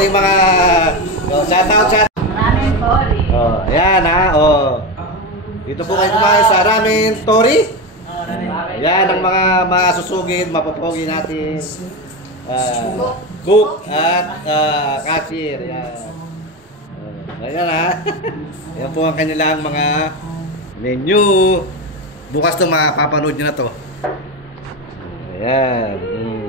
ating mga shout out. Ramen Tori. Oh, ayan ha. Oh. Dito po kayo kumain sa Ramen Tori. Yan ang mga susugid, mapopogi natin. Cook at cashier. Yan. Ayan ha. Yan po ang kanilang mga menu. Bukas to mapapanood nyo na to. Ayan.